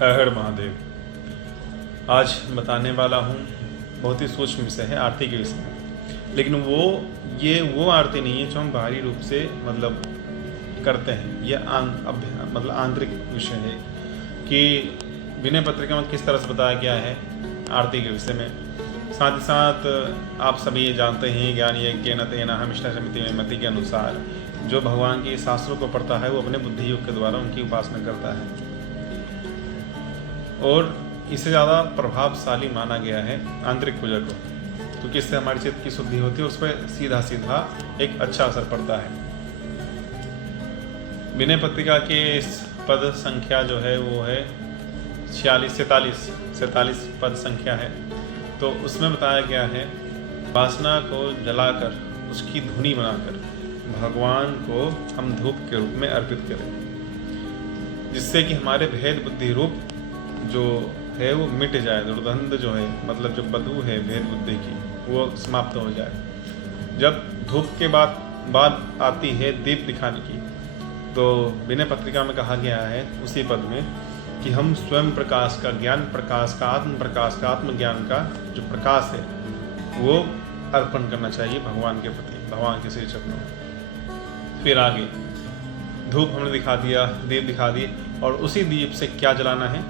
हर हर महादेव। आज बताने वाला हूँ बहुत ही सूक्ष्म विषय है, आरती के विषय में। लेकिन वो आरती नहीं है जो हम बाहरी रूप से मतलब करते हैं। ये मतलब आंतरिक विषय है कि विनय पत्रिका में किस तरह से बताया गया है आरती के विषय में। साथ ही साथ आप सभी ये जानते हैं ज्ञान यज्ञ न तेना हमिष्ठा समिति में मति के अनुसार जो भगवान के शास्त्रों को पढ़ता है वो अपने बुद्धि योग के द्वारा उनकी उपासना करता है, और इससे ज़्यादा प्रभावशाली माना गया है आंतरिक पूजा को, क्योंकि इससे हमारी चित्त की शुद्धि होती है, उस पर सीधा सीधा एक अच्छा असर पड़ता है। विनय पत्रिका के इस पद संख्या जो है वो है 47 पद संख्या है। तो उसमें बताया गया है वासना को जलाकर उसकी धुनी बनाकर भगवान को हम धूप के रूप में अर्पित करें, जिससे कि हमारे भेद बुद्धि रूप जो है वो मिट जाए, दुर्गंध जो है मतलब जो बदबू है भेद बुद्धि की वो समाप्त हो जाए। जब धूप के बाद आती है दीप दिखाने की, तो विनय पत्रिका में कहा गया है उसी पद में कि हम स्वयं प्रकाश का, ज्ञान प्रकाश का, आत्म प्रकाश का, आत्मज्ञान का जो प्रकाश है वो अर्पण करना चाहिए भगवान के प्रति, भगवान के श्री चरणों में। फिर आगे धूप हमने दिखा दिया, दीप दिखा दिए, और उसी दीप से क्या जलाना है।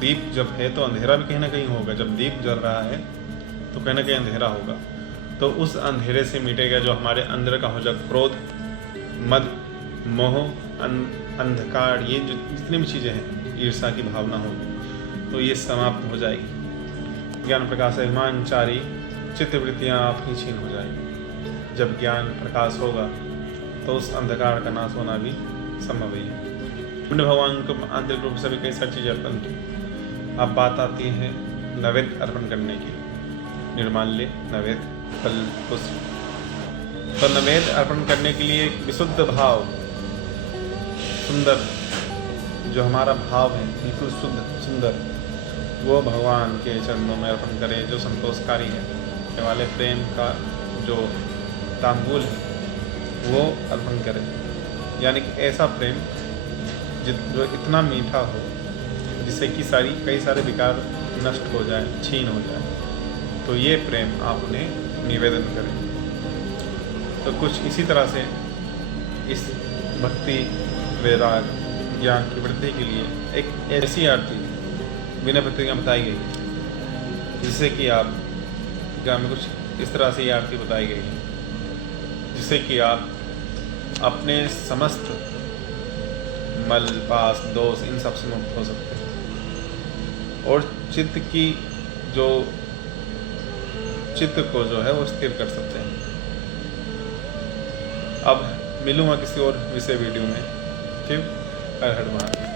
दीप जब है तो अंधेरा भी कहीं ना कहीं होगा, जब दीप जल रहा है तो कहीं ना कहीं अंधेरा होगा। तो उस अंधेरे से मिटेगा जो हमारे अंदर का हो जाए क्रोध, मद, मोह, अंधकार, ये जो जितनी भी चीज़ें हैं, ईर्ष्या की भावना होगी तो ये समाप्त हो जाएगी। ज्ञान प्रकाश अभिमान चारी चित्तवृत्तियाँ आपकी छीन हो जाएगी। जब ज्ञान प्रकाश होगा तो उस अंधकार का नाश होना भी संभव ही है। हमने भगवान को आंतरिक रूप से भी कई सारी चीज़ें अर्पण की। अब बात आती है नैवेद्य अर्पण करने की। निर्माल्य, नैवेद्य, फल, पुष्प। तो नैवेद्य अर्पण करने के लिए विशुद्ध भाव, सुंदर जो हमारा भाव है बिल्कुल शुद्ध सुंदर, वो भगवान के चरणों में अर्पण करें, जो संतोषकारी है। के वाले प्रेम का जो तांबूल है वो अर्पण करें, यानी कि ऐसा प्रेम जो इतना मीठा हो जिससे कि कई सारे विकार नष्ट हो जाए, छीन हो जाए। तो ये प्रेम आप उन्हें निवेदन करें। तो कुछ इसी तरह से इस भक्ति, वैराग, ज्ञान की वृद्धि के लिए एक ऐसी आरती विनय पत्रिका में बताई गई जिससे कि आप में कुछ इस तरह से ये आरती बताई गई है जिससे कि आप अपने समस्त मल, पास, दोष, इन सब से मुक्त हो सकते हैं, और चित्त को जो है वो स्थिर कर सकते हैं। अब मिलूँगा किसी और विषय वीडियो में। ठीक, हर हर महादेव।